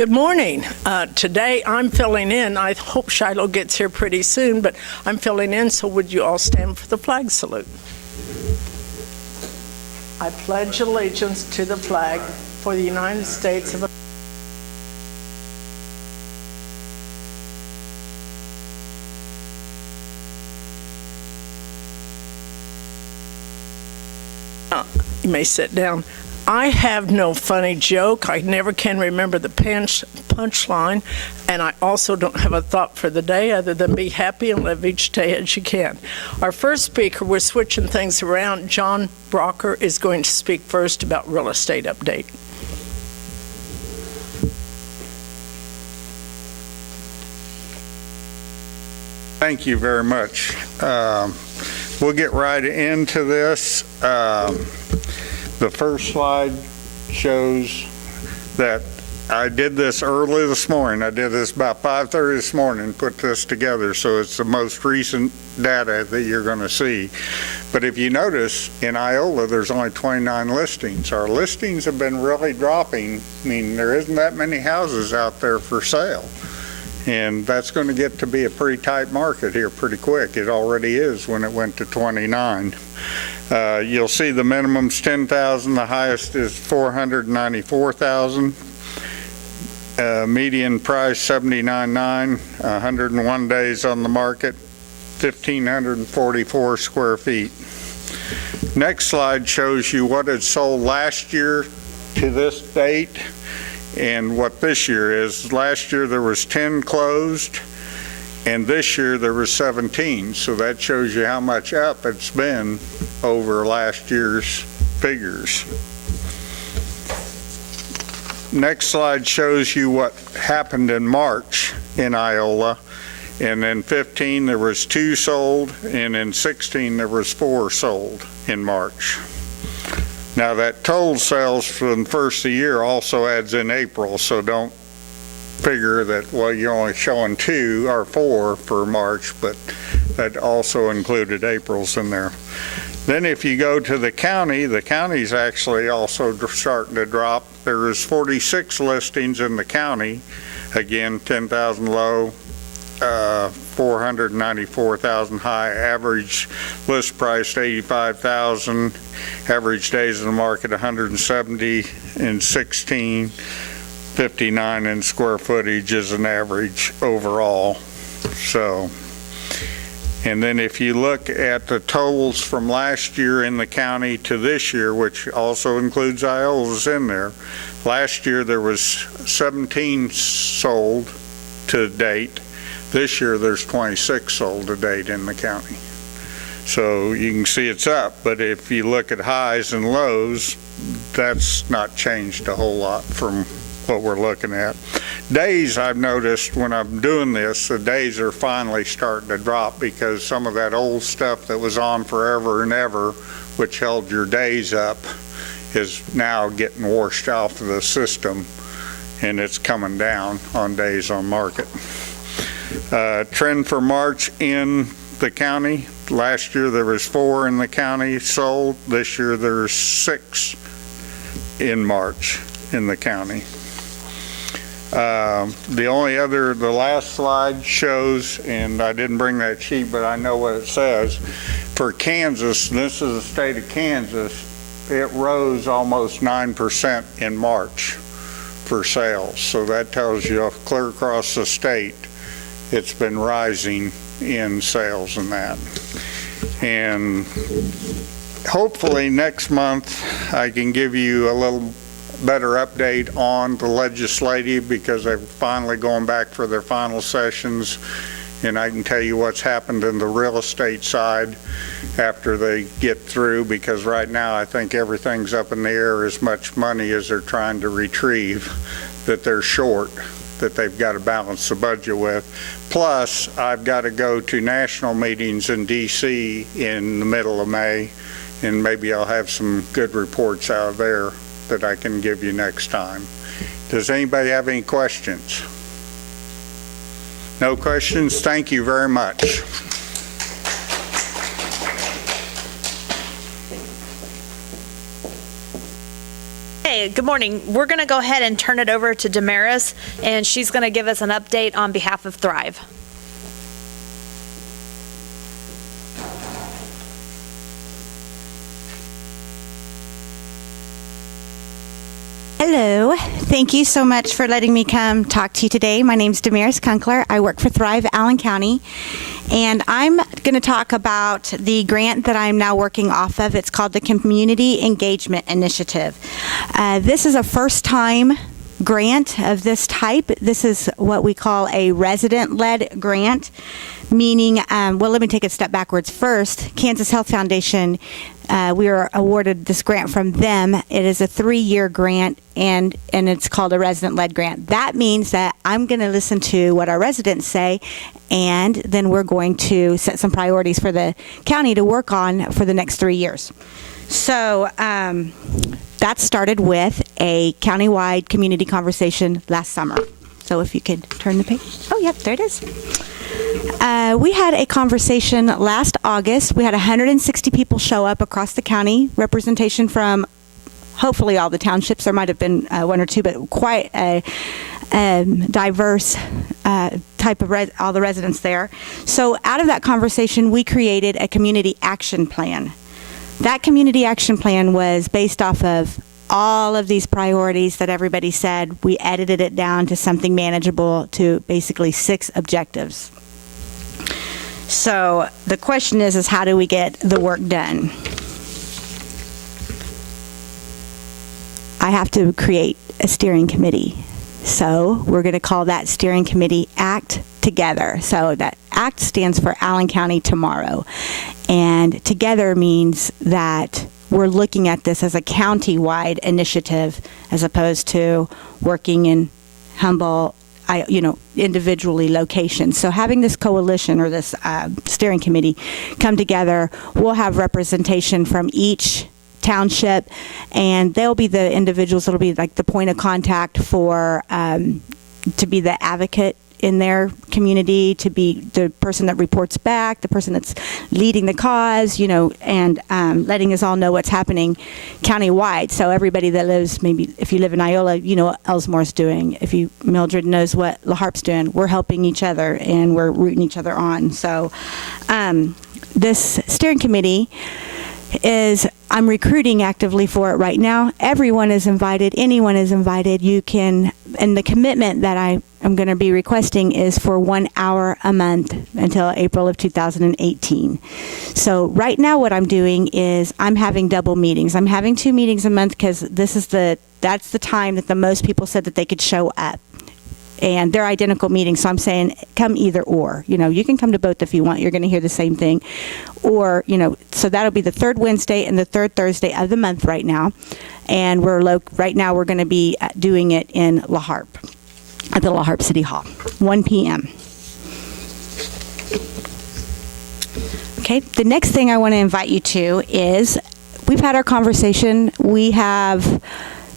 Good morning. Today I'm filling in. I hope Shiloh gets here pretty soon, but I'm filling in, so would you all stand for the flag salute? I pledge allegiance to the flag for the United States of America. You may sit down. I have no funny joke. I never can remember the punchline, and I also don't have a thought for the day other than be happy and live each day as you can. Our first speaker, we're switching things around. John Brocker is going to speak first about real estate update. Thank you very much. We'll get right into this. The first slide shows that I did this early this morning. I did this about 5:30 this morning, put this together, so it's the most recent data that you're going to see. But if you notice, in Iola, there's only 29 listings. Our listings have been really dropping. I mean, there isn't that many houses out there for sale. And that's going to get to be a pretty tight market here pretty quick. It already is when it went to 29. You'll see the minimum's 10,000, the highest is 494,000. Median price 79.9, 101 days on the market, 1,544 square feet. Next slide shows you what had sold last year to this date and what this year is. Last year there was 10 closed, and this year there was 17. So that shows you how much up it's been over last year's figures. Next slide shows you what happened in March in Iola. And in 15 there was 2 sold, and in 16 there was 4 sold in March. Now that total sales from the first of the year also adds in April, so don't figure that, well, you're only showing 2 or 4 for March, but that also included April's in there. Then if you go to the county's actually also starting to drop. There's 46 listings in the county. Again, 10,000 low, 494,000 high, average list price 85,000, average days in the market 170 and 16, 59 in square footage is an average overall. So, and then if you look at the totals from last year in the county to this year, which also includes Iola's in there, last year there was 17 sold to date. This year there's 26 sold to date in the county. So you can see it's up, but if you look at highs and lows, that's not changed a whole lot from what we're looking at. Days, I've noticed when I'm doing this, the days are finally starting to drop because some of that old stuff that was on forever and ever, which held your days up, is now getting washed off of the system, and it's coming down on days on market. Trend for March in the county. Last year there was 4 in the county sold. This year there's 6 in March in the county. The last slide shows, and I didn't bring that sheet, but I know what it says. For Kansas, this is the state of Kansas, it rose almost 9% in March for sales. So that tells you clear across the state, it's been rising in sales and that. And hopefully next month I can give you a little better update on the legislative, because they're finally going back for their final sessions, and I can tell you what's happened in the real estate side after they get through, because right now I think everything's up in the air as much money as they're trying to retrieve that they're short, that they've got to balance the budget with. Plus, I've got to go to national meetings in DC in the middle of May, and maybe I'll have some good reports out of there that I can give you next time. Does anybody have any questions? No questions? Thank you very much. Hey, Okay, good morning. We're going to go ahead and turn it over to Damaris, and she's going to give us an update on behalf of Thrive. Hello. Thank you so much for letting me come talk to you today. My name is Damaris Kunkler. I work for Thrive Allen County, and I'm going to talk about the grant that I'm now working off of. It's called the Community Engagement Initiative. This is a first-time grant of this type. This is what we call a resident-led grant, meaning, well, let me take a step backwards first. Kansas Health Foundation, we were awarded this grant from them. It is a 3-year grant, and it's called a resident-led grant. That means that I'm going to listen to what our residents say, and then we're going to set some priorities for the county to work on for the next 3 years. So that started with a countywide community conversation last summer. So if you could turn the page. Oh, yep, there it is. We had a conversation last August. We had 160 people show up across the county, representation from hopefully all the townships. There might have been one or two, but quite a diverse type of all the residents there. So out of that conversation, we created a community action plan. That community action plan was based off of all of these priorities that everybody said. We edited it down to something manageable, to basically 6 objectives. So the question is how do we get the work done? I have to create a steering committee. So we're going to call that steering committee ACT Together. So that ACT stands for Allen County Tomorrow. And together means that we're looking at this as a county-wide initiative as opposed to working in Humboldt, individually locations. So having this coalition or this steering committee come together, we'll have representation from each township, and they'll be the individuals that'll be like the point of contact for to be the advocate in their community, to be the person that reports back, the person that's leading the cause, and letting us all know what's happening countywide. So everybody that lives, maybe if you live in Iola, you know what Ellsmore's doing. If Mildred knows what La Harpe's doing. We're helping each other and we're rooting each other on. So this steering committee I'm recruiting actively for it right now. Everyone is invited. Anyone is invited. You can, and the commitment that I'm going to be requesting is for 1 hour a month until April of 2018. So right now what I'm doing is I'm having double meetings. I'm having 2 meetings a month because that's the time that the most people said that they could show up. And they're identical meetings, so I'm saying come either or. You can come to both if you want. You're going to hear the same thing. Or, so that'll be the 3rd Wednesday and the 3rd Thursday of the month right now. And right now we're going to be doing it in La Harpe, at the La Harpe City Hall, 1 p.m. Okay, the next thing I want to invite you to is we've had our conversation. We have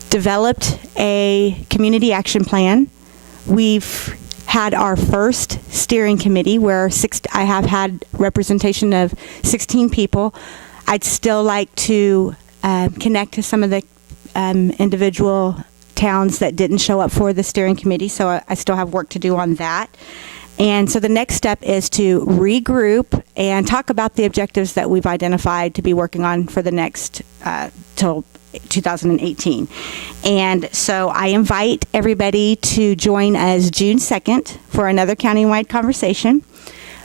developed a community action plan. We've had our first steering committee where I have had representation of 16 people. I'd still like to connect to some of the individual towns that didn't show up for the steering committee, so I still have work to do on that. And so the next step is to regroup and talk about the objectives that we've identified to be working on for the next till 2018. And so I invite everybody to join us June 2nd for another countywide conversation.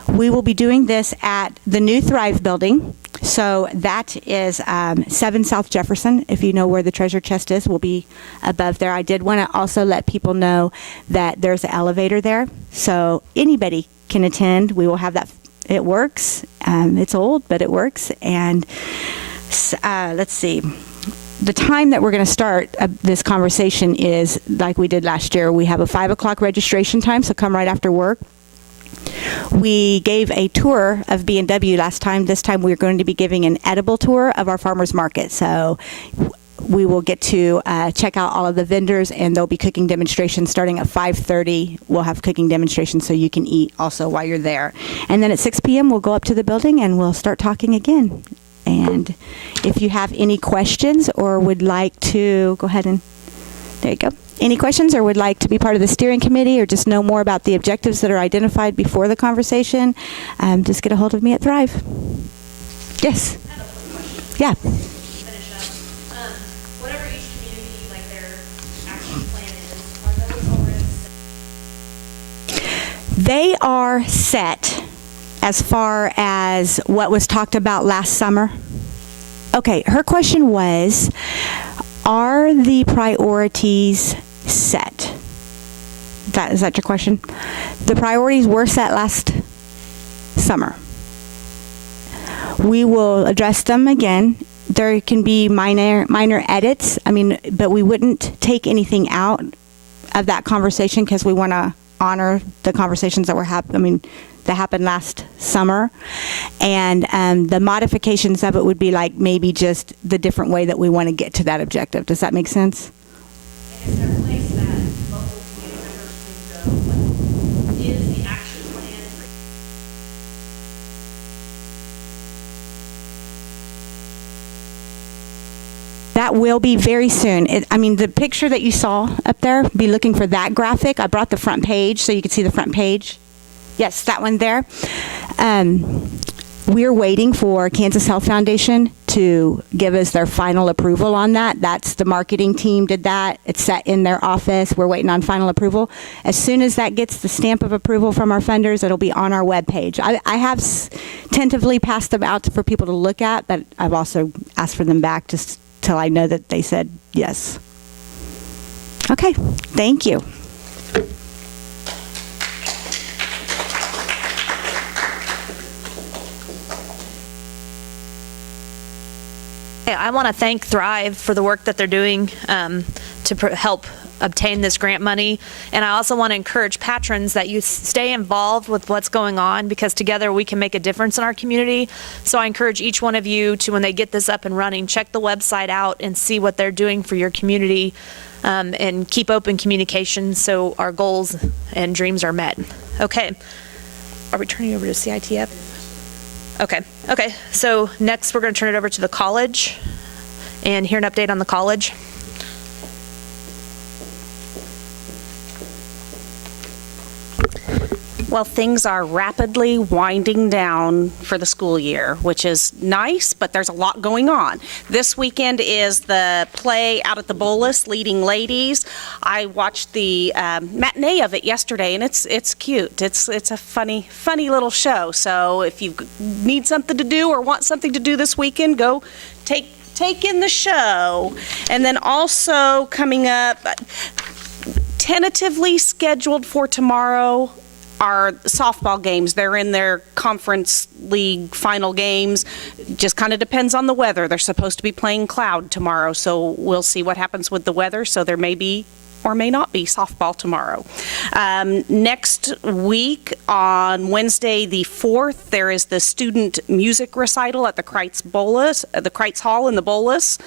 We will be doing this at the new Thrive building. So that is 7 South Jefferson. If you know where the treasure chest is, we'll be above there. I did want to also let people know that there's an elevator there. So anybody can attend. We will have that. It works. It's old, but it works. And let's see. The time that we're going to start this conversation is like we did last year. We have a 5 o'clock registration time, so come right after work. We gave a tour of B&W last time. This time we're going to be giving an edible tour of our farmers market. So we will get to check out all of the vendors, and there'll be cooking demonstrations starting at 5:30. We'll have cooking demonstrations so you can eat also while you're there. And then at 6 p.m. we'll go up to the building and we'll start talking again. And if you have any questions or would like to, go ahead and, there you go. Any questions or would like to be part of the steering committee or just know more about the objectives that are identified before the conversation, just get a hold of me at Thrive. Yes? I have a quick question. Yeah. Finish up. Whatever each community, like their action plan is, are those already set? They are set as far as what was talked about last summer. Okay, her question was, are the priorities set? Is that your question? The priorities were set last summer. We will address them again. There can be minor edits. But we wouldn't take anything out of that conversation because we want to honor the conversations that that happened last summer. And the modifications of it would be like maybe just the different way that we want to get to that objective. Does that make sense? And is there a place that local community members can go? What is the action plan for? That will be very soon. The picture that you saw up there, be looking for that graphic. I brought the front page so you can see the front page. Yes, that one there. We're waiting for Kansas Health Foundation to give us their final approval on that. That's the marketing team did that. It's set in their office. We're waiting on final approval. As soon as that gets the stamp of approval from our funders, it'll be on our webpage. I have tentatively passed them out for people to look at, but I've also asked for them back just till I know that they said yes. Okay, thank you. I want to thank Thrive for the work that they're doing to help obtain this grant money. And I also want to encourage patrons that you stay involved with what's going on because together we can make a difference in our community. So I encourage each one of you to, when they get this up and running, check the website out and see what they're doing for your community and keep open communication so our goals and dreams are met. Okay. Are we turning over to CITF? Okay, so next we're going to turn it over to the college and hear an update on the college. Well, things are rapidly winding down for the school year, which is nice, but there's a lot going on. This weekend is the play out at the Bolus, Leading Ladies. I watched the matinee of it yesterday, and it's cute. It's a funny little show. So if you need something to do or want something to do this weekend, go take in the show. And then also coming up, tentatively scheduled for tomorrow, are softball games. They're in their conference league final games. Just kind of depends on the weather. They're supposed to be playing cloud tomorrow, so we'll see what happens with the weather. So there may be or may not be softball tomorrow. Next week, on Wednesday the 4th, there is the student music recital at the Kreitz Hall in the Bolus.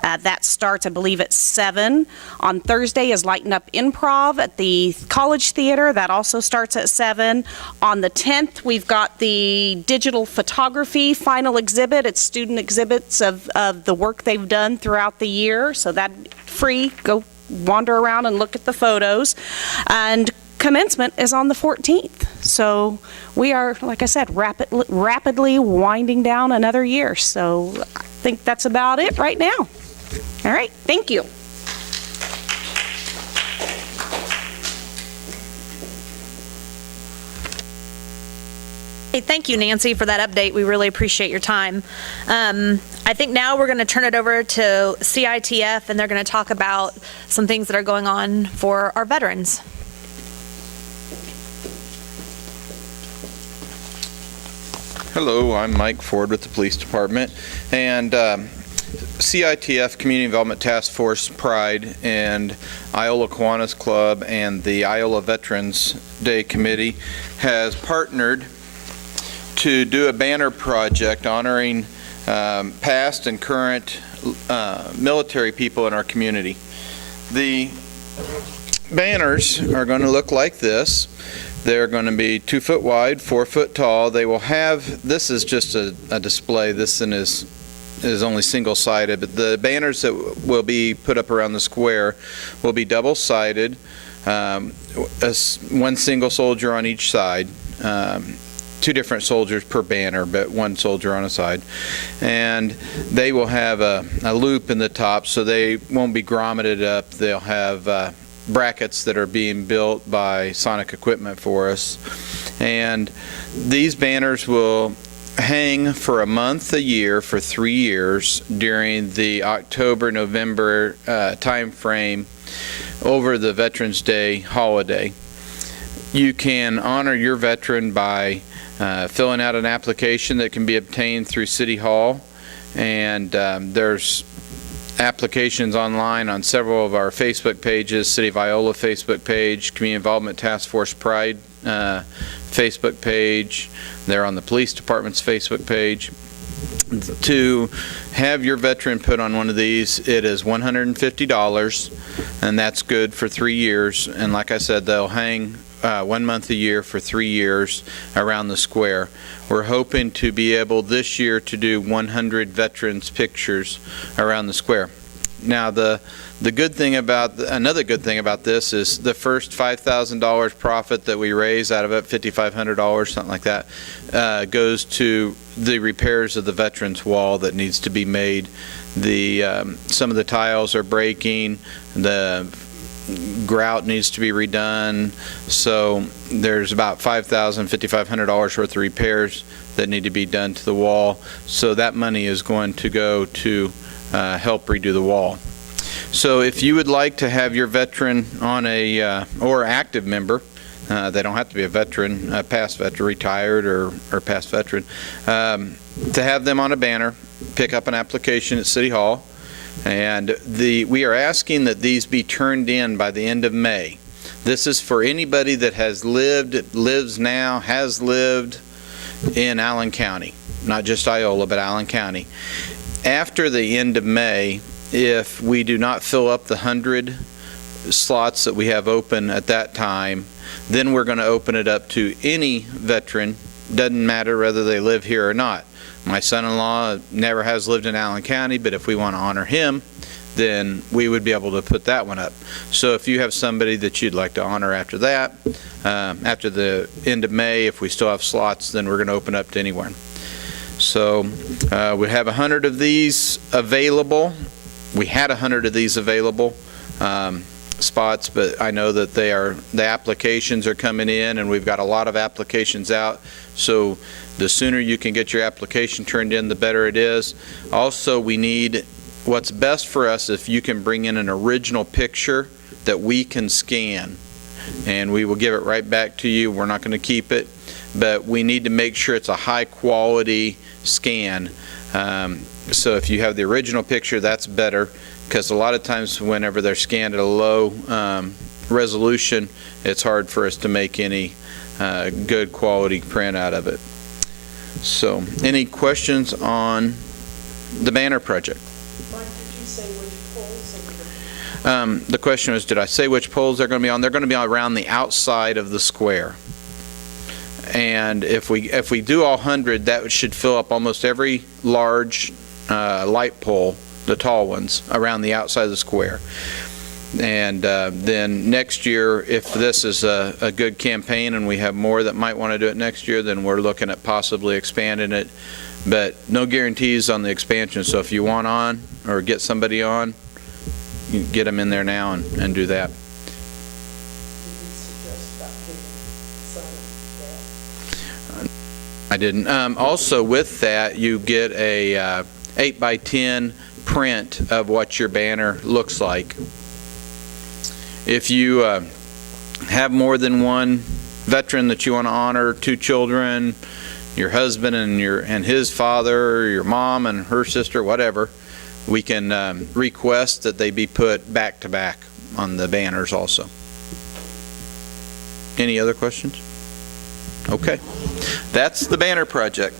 That starts, I believe, at 7. On Thursday is Lighten Up Improv at the College Theater. That also starts at 7. On the 10th, we've got the digital photography final exhibit. It's student exhibits of the work they've done throughout the year. So that's free. Go wander around and look at the photos. And commencement is on the 14th. So we are, like I said, rapidly winding down another year. So I think that's about it right now. All right, thank you. Hey, thank you, Nancy, for that update. We really appreciate your time. I think now we're going to turn it over to CITF, and they're going to talk about some things that are going on for our veterans. Hello, I'm Mike Ford with the Police Department, and CITF, Community Involvement Task Force Pride, and Iola Kiwanis Club and the Iola Veterans Day Committee has partnered to do a banner project honoring past and current military people in our community. The banners are going to look like this. They're going to be 2 foot wide, 4 foot tall. They will have, this is just a display. This one is is only single-sided, but the banners that will be put up around the square will be double-sided, one single soldier on each side, two different soldiers per banner, but one soldier on a side. And they will have a loop in the top, so they won't be grommeted up. They'll have brackets that are being built by Sonic Equipment for us. And these banners will hang for a month a year for 3 years during the October-November time frame over the Veterans Day holiday. You can honor your veteran by filling out an application that can be obtained through City Hall, and there's applications online on several of our Facebook pages, City of Iola Facebook page, Community Involvement Task Force Pride Facebook page. They're on the Police Department's Facebook page. To have your veteran put on one of these, it is $150, and that's good for 3 years. And like I said, they'll hang 1 month a year for 3 years around the square. We're hoping to be able this year to do 100 veterans pictures around the square. Now, another good thing about this is the first $5,000 profit that we raise out of it, $5,500, something like that, goes to the repairs of the veterans wall that needs to be made. Some of the tiles are breaking, the grout needs to be redone, so there's about $5,500 worth of repairs that need to be done to the wall. So that money is going to go to help redo the wall. So if you would like to have your veteran on or active member, they don't have to be a veteran, past veteran, retired or past veteran, to have them on a banner, pick up an application at City Hall, and we are asking that these be turned in by the end of May. This is for anybody that has lived in Allen County, not just Iola, but Allen County. After the end of May, if we do not fill up the 100 slots that we have open at that time, then we're going to open it up to any veteran, doesn't matter whether they live here or not. My son-in-law never has lived in Allen County, but if we want to honor him, then we would be able to put that one up. So if you have somebody that you'd like to honor after that, after the end of May, if we still have slots, then we're going to open up to anyone. So we have 100 of these available. We had 100 of these available spots, but I know that the applications are coming in, and we've got a lot of applications out. So the sooner you can get your application turned in, the better it is. Also, we need, what's best for us, if you can bring in an original picture that we can scan, and we will give it right back to you. We're not going to keep it, but we need to make sure it's a high quality scan. So if you have the original picture, that's better, because a lot of times whenever they're scanned at a low resolution, it's hard for us to make any good quality print out of it. So any questions on the banner project? Mike, did you say which poles? The question was, did I say which poles they're going to be on? They're going to be around the outside of the square. And if we do all 100, that should fill up almost every large light pole, the tall ones, around the outside of the square. And then next year, if this is a good campaign and we have more that might want to do it next year, then we're looking at possibly expanding it. But no guarantees on the expansion. So if you want on or get somebody on, you can get them in there now and do that. I didn't. Also with that, you get a 8x10 print of what your banner looks like. If you have more than one veteran that you want to honor, 2 children, your husband and his father, or your mom and her sister, whatever, we can request that they be put back to back on the banners also. Any other questions? Okay. That's the banner project.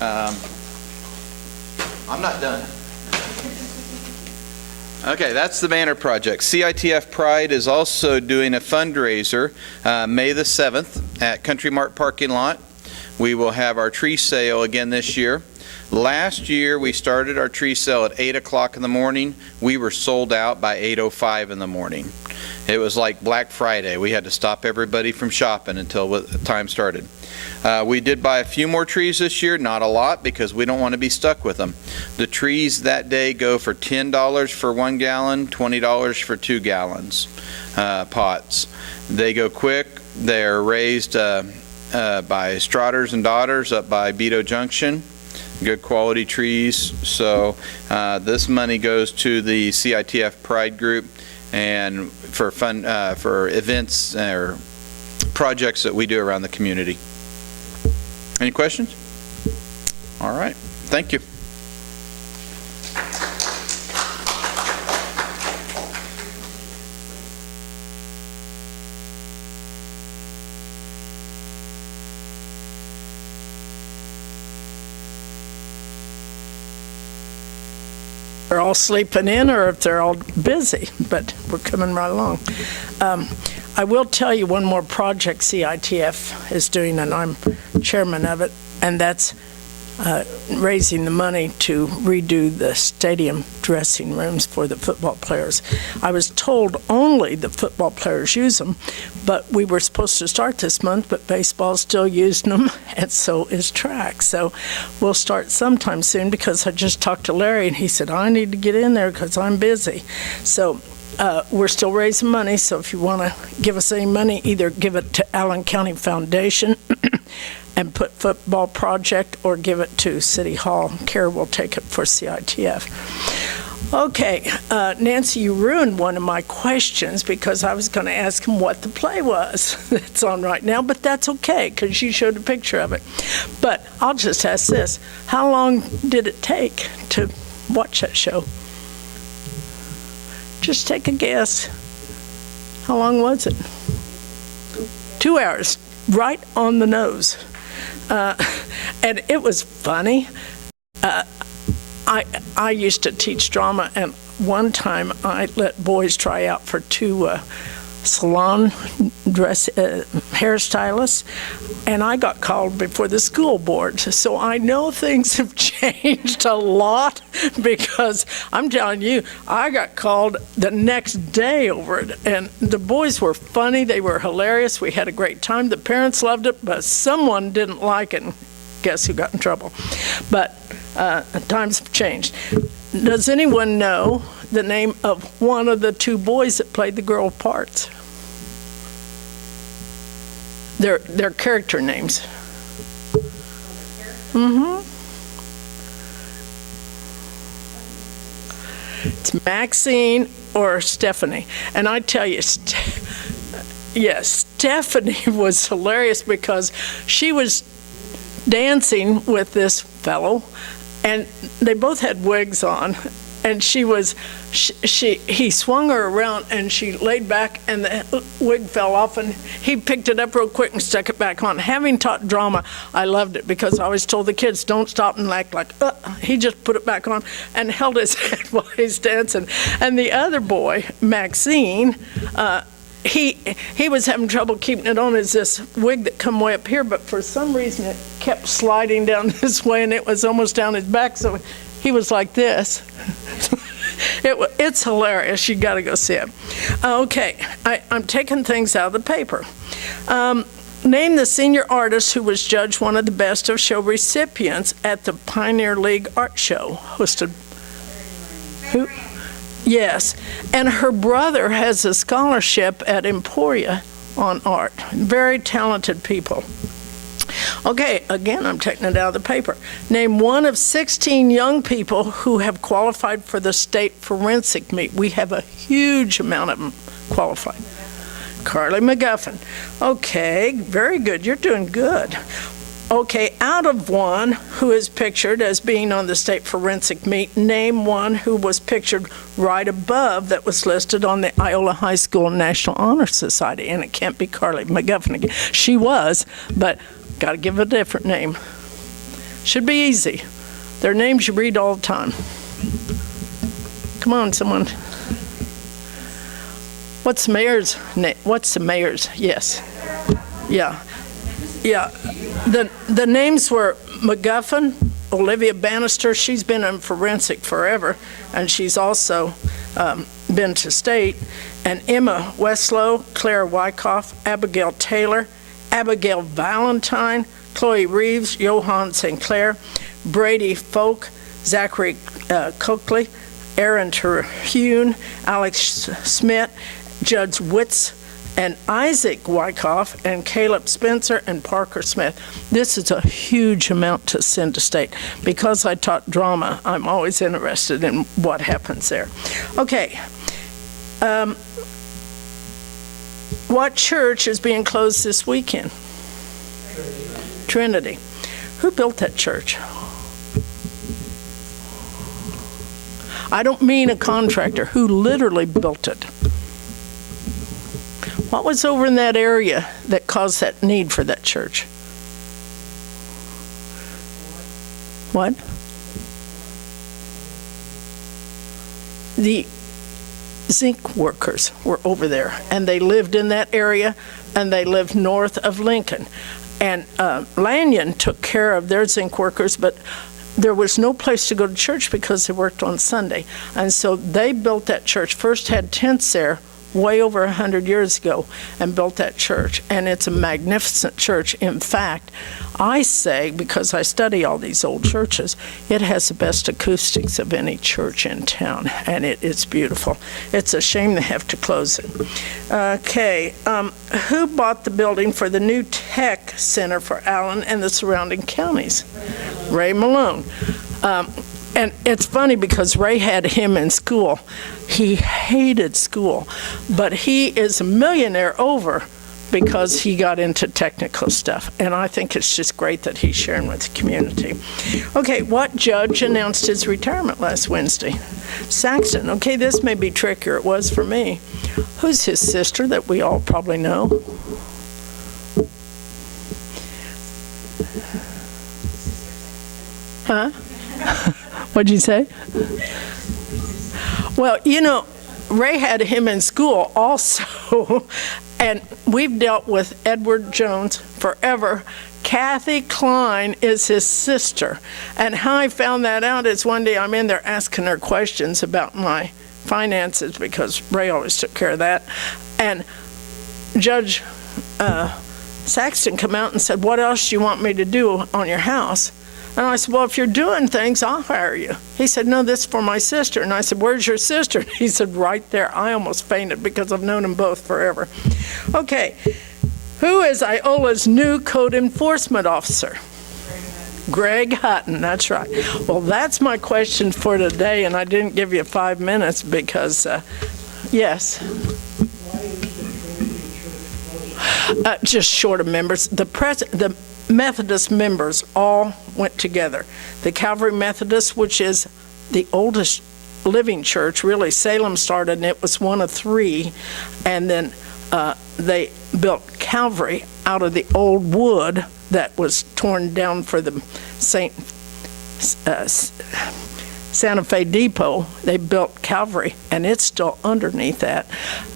I'm not done. Okay, that's the banner project. CITF Pride is also doing a fundraiser May the 7th at Country Mart parking lot. We will have our tree sale again this year. Last year, we started our tree sale at 8 o'clock in the morning. We were sold out by 8:05 in the morning. It was like Black Friday. We had to stop everybody from shopping until the time started. We did buy a few more trees this year, not a lot, because we don't want to be stuck with them. The trees that day go for $10 for 1 gallon, $20 for 2 gallons pots. They go quick. They're raised by Strotters and Daughters up by Beto Junction. Good quality trees. So this money goes to the CITF Pride Group and for fun, for events or projects that we do around the community. Any questions? All right. Thank you. They're all sleeping in or if they're all busy, but we're coming right along. I will tell you one more project CITF is doing, and I'm chairman of it, and that's raising the money to redo the stadium dressing rooms for the football players. I was told only the football players use them, but we were supposed to start this month, but baseball's still using them, and so is track. So we'll start sometime soon because I just talked to Larry, and he said, I need to get in there because I'm busy. So we're still raising money, so if you want to give us any money, either give it to Allen County Foundation and put football project, or give it to City Hall. Kara will take it for CITF. Okay, Nancy, you ruined one of my questions because I was going to ask him what the play was that's on right now, but that's okay because you showed a picture of it. But I'll just ask this. How long did it take to watch that show? Just take a guess. How long was it? 2 hours, right on the nose. And it was funny. I used to teach drama, and one time I let boys try out for 2 salon hairstylists, and I got called before the school board. So I know things have changed a lot because I'm telling you, I got called the next day over it, and the boys were funny. They were hilarious. We had a great time. The parents loved it, but someone didn't like it. And guess who got in trouble? But times have changed. Does anyone know the name of one of the 2 boys that played the girl parts? Their character names. It's Maxine or Stephanie. And I tell you, yes, Stephanie was hilarious because she was dancing with this fellow, and they both had wigs on, and he swung her around, and she laid back, and the wig fell off, and he picked it up real quick and stuck it back on. Having taught drama, I loved it because I always told the kids, don't stop and act like, he just put it back on and held his head while he's dancing. And the other boy, Maxine, he was having trouble keeping it on. Is this wig that come way up here, but for some reason it kept sliding down this way, and it was almost down his back, so he was like this. It's hilarious. You got to go see it. Okay, I'm taking things out of the paper. Name the senior artist who was judged one of the best of show recipients at the Pioneer League Art Show hosted. Who? Yes, and her brother has a scholarship at Emporia on art. Very talented people. Okay, again, I'm taking it out of the paper. Name one of 16 young people who have qualified for the state forensic meet. We have a huge amount of them qualified. Carly McGuffin. Okay, very good. You're doing good. Okay, out of one who is pictured as being on the state forensic meet, name one who was pictured right above that was listed on the Iola High School National Honor Society, and it can't be Carly McGuffin again. She was, but got to give it a different name. Should be easy. Their names you read all the time. Come on, someone. What's the mayor's name? What's the mayor's? Yes. Yeah. Yeah. The names were McGuffin, Olivia Bannister, she's been in forensic forever, and she's also been to state. And Emma Westlow, Claire Wyckoff, Abigail Taylor, Abigail Valentine, Chloe Reeves, Johan St. Clair, Brady Folk, Zachary Coakley, Aaron Terhune, Alex Smith, Judge Witz, and Isaac Wyckoff, and Caleb Spencer, and Parker Smith. This is a huge amount to send to state. Because I taught drama, I'm always interested in what happens there. Okay. What church is being closed this weekend? Trinity. Who built that church? I don't mean a contractor. Who literally built it? What was over in that area that caused that need for that church? What? The zinc workers were over there, and they lived in that area, and they lived north of Lincoln. And Lanyon took care of their zinc workers, but there was no place to go to church because they worked on Sunday. And so they built that church, first had tents there way over 100 years ago, and built that church. And it's a magnificent church. In fact, I say, because I study all these old churches, it has the best acoustics of any church in town, and it's beautiful. It's a shame they have to close it. Okay, who bought the building for the new tech center for Allen and the surrounding counties? Ray Malone. And it's funny because Ray had him in school. He hated school, but he is a millionaire over because he got into technical stuff. And I think it's just great that he's sharing with the community. Okay, what judge announced his retirement last Wednesday? Saxton. Okay, this may be trickier. It was for me. Who's his sister that we all probably know? Huh? What'd you say? Well, you know, Ray had him in school also, and we've dealt with Edward Jones forever. Kathy Klein is his sister. And how I found that out is one day I'm in there asking her questions about my finances, because Ray always took care of that. And Judge Saxton come out and said, "What else do you want me to do on your house?" And I said, "Well, if you're doing things, I'll hire you." He said, "No, this is for my sister." And I said, "Where's your sister?" And he said, "Right there." I almost fainted because I've known them both forever. Okay, who is Iola's new code enforcement officer? Greg Hutton, that's right. Well, that's my question for today, and I didn't give you 5 minutes because, yes. Just short of members. The Methodist members all went together. The Calvary Methodist, which is the oldest living church, really, Salem started, and it was one of 3, and then they built Calvary out of the old wood that was torn down for the Santa Fe Depot. They built Calvary, and it's still underneath that,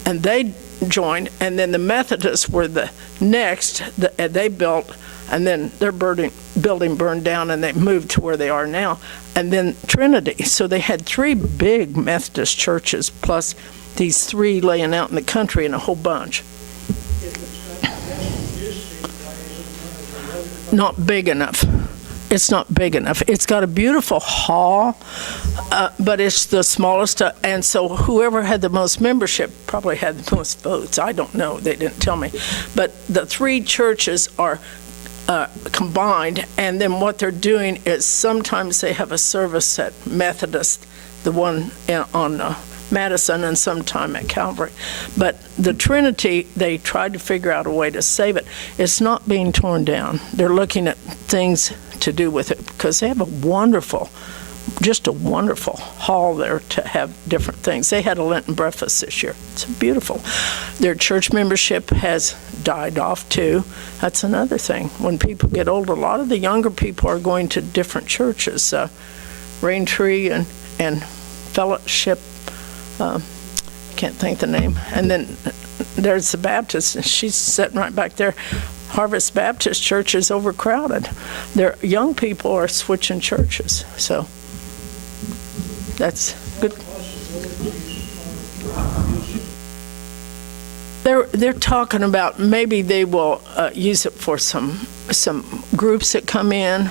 and they joined, and then the Methodists were the next, they built, and then their building burned down, and they moved to where they are now, and then Trinity. So they had 3 big Methodist churches, plus these 3 laying out in the country and a whole bunch. Not big enough. It's not big enough. It's got a beautiful hall, but it's the smallest, and so whoever had the most membership probably had the most votes. I don't know. They didn't tell me. But the 3 churches are combined, and then what they're doing is sometimes they have a service at Methodist, the one on Madison, and sometime at Calvary. But the Trinity, they tried to figure out a way to save it. It's not being torn down. They're looking at things to do with it because they have just a wonderful hall there to have different things. They had a Lenten breakfast this year. It's beautiful. Their church membership has died off too. That's another thing. When people get older, a lot of the younger people are going to different churches, Rain Tree and Fellowship. Can't think the name. And then there's the Baptist, and she's sitting right back there. Harvest Baptist Church is overcrowded. Their young people are switching churches, so that's good. They're talking about maybe they will use it for some groups that come in,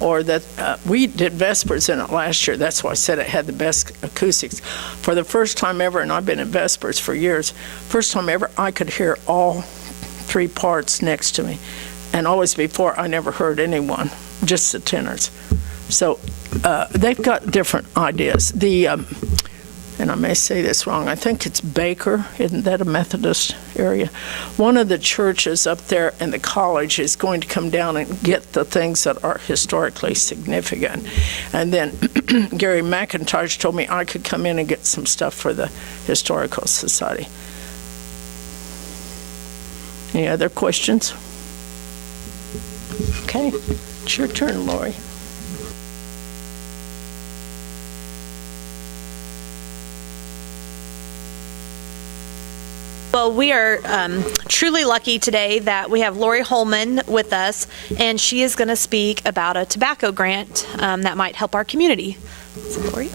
or that we did Vespers in it last year. That's why I said it had the best acoustics. For the first time ever, and I've been in Vespers for years, first time ever I could hear all three parts next to me. And always before, I never heard anyone, just the tenors. So they've got different ideas. And I may say this wrong, I think it's Baker, isn't that a Methodist area? One of the churches up there in the college is going to come down and get the things that are historically significant. And then Gary McIntosh told me I could come in and get some stuff for the Historical Society. Any other questions? Okay, it's your turn, Lori. Well, we are truly lucky today that we have Lori Holman with us, and she is going to speak about a tobacco grant that might help our community. So, Lori.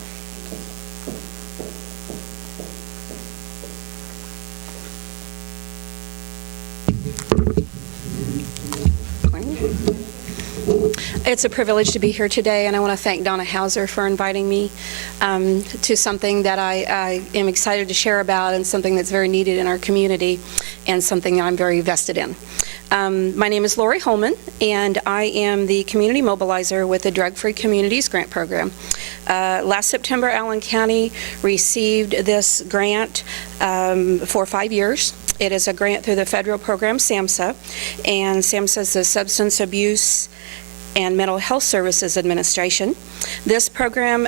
It's a privilege to be here today, and I want to thank Donna Hauser for inviting me to something that I am excited to share about, and something that's very needed in our community, and something that I'm very vested in. My name is Lori Holman, and I am the community mobilizer with the Drug Free Communities Grant Program. Last September, Allen County received this grant for 5 years. It is a grant through the federal program, SAMHSA, and SAMHSA is the Substance Abuse and Mental Health Services Administration. This program,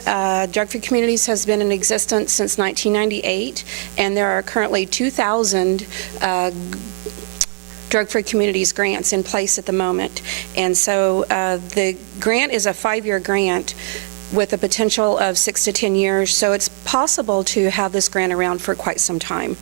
Drug Free Communities, has been in existence since 1998, and there are currently 2,000 Drug Free Communities grants in place at the moment. And so the grant is a 5-year grant with a potential of 6 to 10 years, so it's possible to have this grant around for quite some time.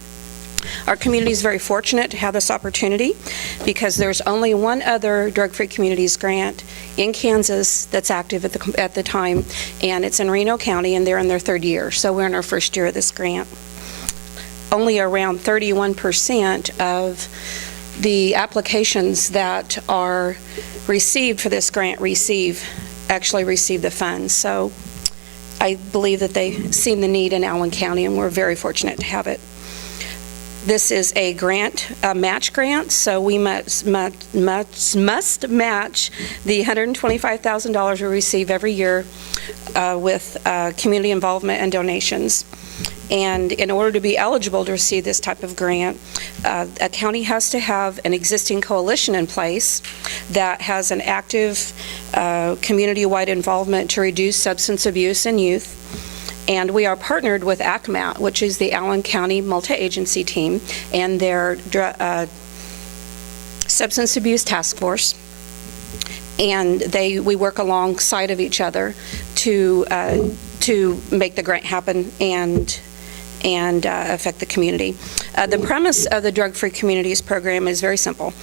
Our community is very fortunate to have this opportunity because there's only one other Drug Free Communities grant in Kansas that's active at the time, and it's in Reno County, and they're in their 3rd year. So we're in our 1st year of this grant. Only around 31% of the applications that are received for this grant actually receive the funds. So I believe that they've seen the need in Allen County, and we're very fortunate to have it. This is a grant, a match grant, so we must match the $125,000 we receive every year with community involvement and donations. And in order to be eligible to receive this type of grant, a county has to have an existing coalition in place that has an active community-wide involvement to reduce substance abuse in youth. And we are partnered with ACMAT, which is the Allen County Multi-Agency Team, and their Substance Abuse Task Force. And we work alongside of each other to make the grant happen and affect the community. The premise of the Drug Free Communities program is very simple,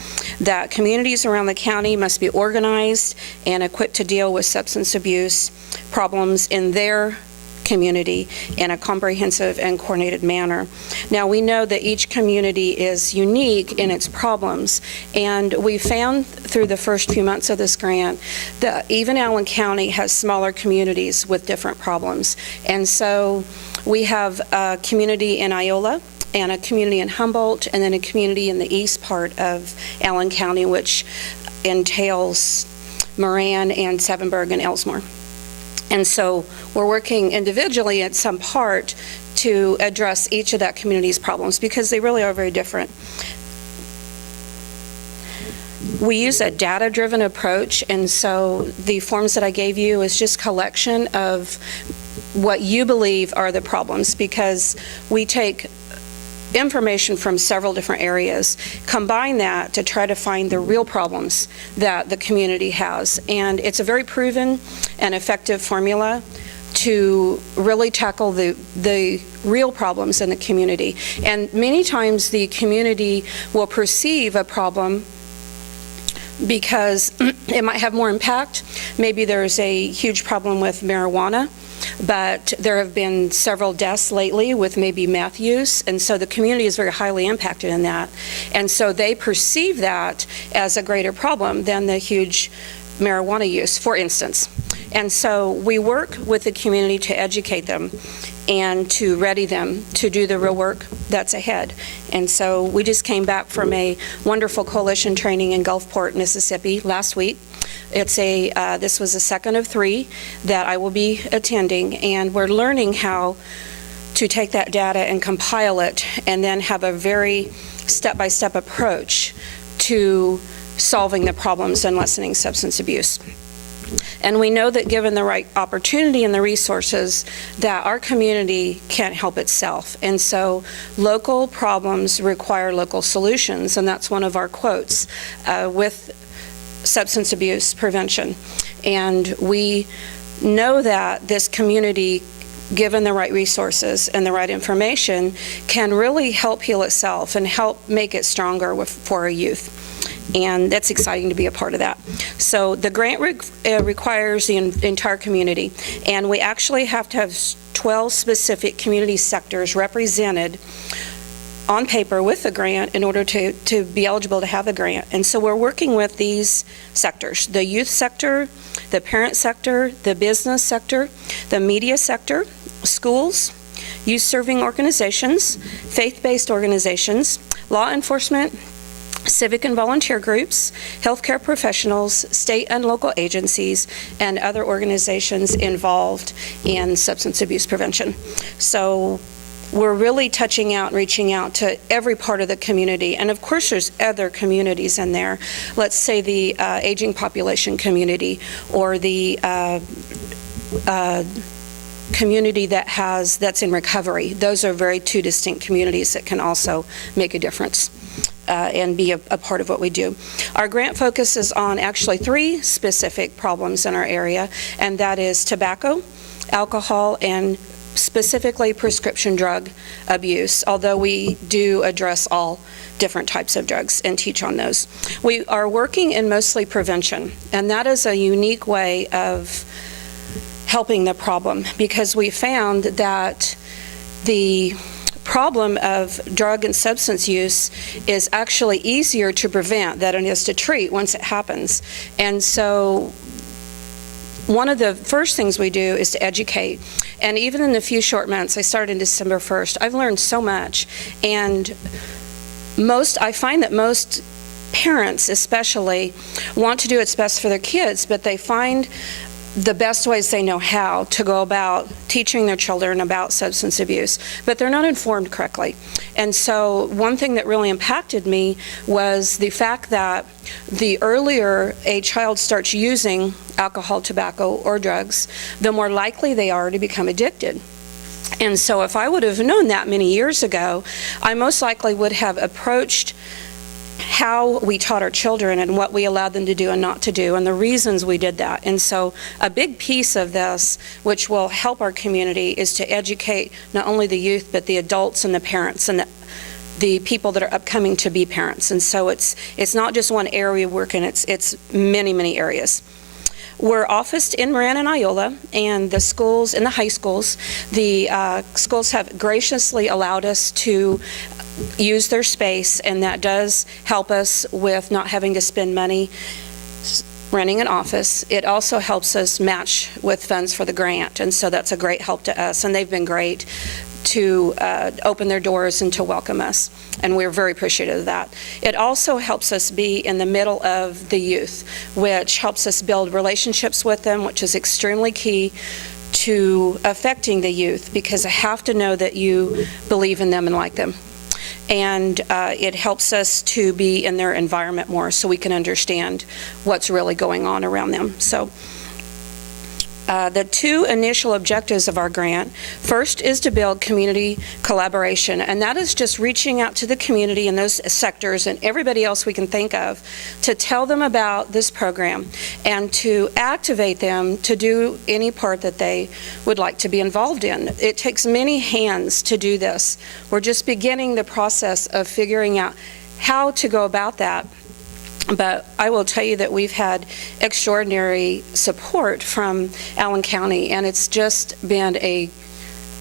that communities around the county must be organized and equipped to deal with substance abuse problems in their community in a comprehensive and coordinated manner. Now, we know that each community is unique in its problems, and we found through the first few months of this grant that even Allen County has smaller communities with different problems. And so we have a community in Iola, and a community in Humboldt, and then a community in the east part of Allen County, which entails Moran and Sevenberg and Elsmore. And so we're working individually at some part to address each of that community's problems because they really are very different. We use a data-driven approach, and so the forms that I gave you is just collection of what you believe are the problems, because we take information from several different areas, combine that to try to find the real problems that the community has. And it's a very proven and effective formula to really tackle the real problems in the community. And many times the community will perceive a problem because it might have more impact. Maybe there's a huge problem with marijuana, but there have been several deaths lately with maybe meth use, and so the community is very highly impacted in that. And so they perceive that as a greater problem than the huge marijuana use, for instance. And so we work with the community to educate them and to ready them to do the real work that's ahead. And so we just came back from a wonderful coalition training in Gulfport, Mississippi last week. This was the second of 3 that I will be attending, and we're learning how to take that data and compile it and then have a very step-by-step approach to solving the problems and lessening substance abuse. And we know that given the right opportunity and the resources, that our community can't help itself. And so local problems require local solutions, and that's one of our quotes with substance abuse prevention. And we know that this community, given the right resources and the right information, can really help heal itself and help make it stronger for our youth. And that's exciting to be a part of that. So the grant requires the entire community, and we actually have to have 12 specific community sectors represented on paper with the grant in order to be eligible to have the grant. And so we're working with these sectors: the youth sector, the parent sector, the business sector, the media sector, schools, youth-serving organizations, faith-based organizations, law enforcement, civic and volunteer groups, healthcare professionals, state and local agencies, and other organizations involved in substance abuse prevention. So we're really touching out, reaching out to every part of the community. And of course, there's other communities in there. Let's say the aging population community, or the community that's in recovery. Those are very 2 distinct communities that can also make a difference and be a part of what we do. Our grant focuses on actually 3 specific problems in our area, and that is tobacco, alcohol, and specifically prescription drug abuse, although we do address all different types of drugs and teach on those. We are working in mostly prevention, and that is a unique way of helping the problem, because we found that the problem of drug and substance use is actually easier to prevent than it is to treat once it happens. And so one of the first things we do is to educate. And even in the few short months, I started December 1st, I've learned so much. And I find that most parents especially want to do what's best for their kids, but they find the best ways they know how to go about teaching their children about substance abuse, but they're not informed correctly. And so one thing that really impacted me was the fact that the earlier a child starts using alcohol, tobacco, or drugs, the more likely they are to become addicted. And so if I would have known that many years ago, I most likely would have approached how we taught our children and what we allowed them to do and not to do, and the reasons we did that. And so a big piece of this, which will help our community, is to educate not only the youth, but the adults and the parents and the people that are upcoming to be parents. And so it's not just one area we work in, it's many, many areas. We're officed in Moran and Iola, and the schools, in the high schools, the schools have graciously allowed us to use their space, and that does help us with not having to spend money renting an office. It also helps us match with funds for the grant, and so that's a great help to us, and they've been great to open their doors and to welcome us, and we're very appreciative of that. It also helps us be in the middle of the youth, which helps us build relationships with them, which is extremely key to affecting the youth, because I have to know that you believe in them and like them. And it helps us to be in their environment more so we can understand what's really going on around them. So the 2 initial objectives of our grant, first is to build community collaboration, and that is just reaching out to the community in those sectors and everybody else we can think of to tell them about this program and to activate them to do any part that they would like to be involved in. It takes many hands to do this. We're just beginning the process of figuring out how to go about that. But I will tell you that we've had extraordinary support from Allen County, and it's just been a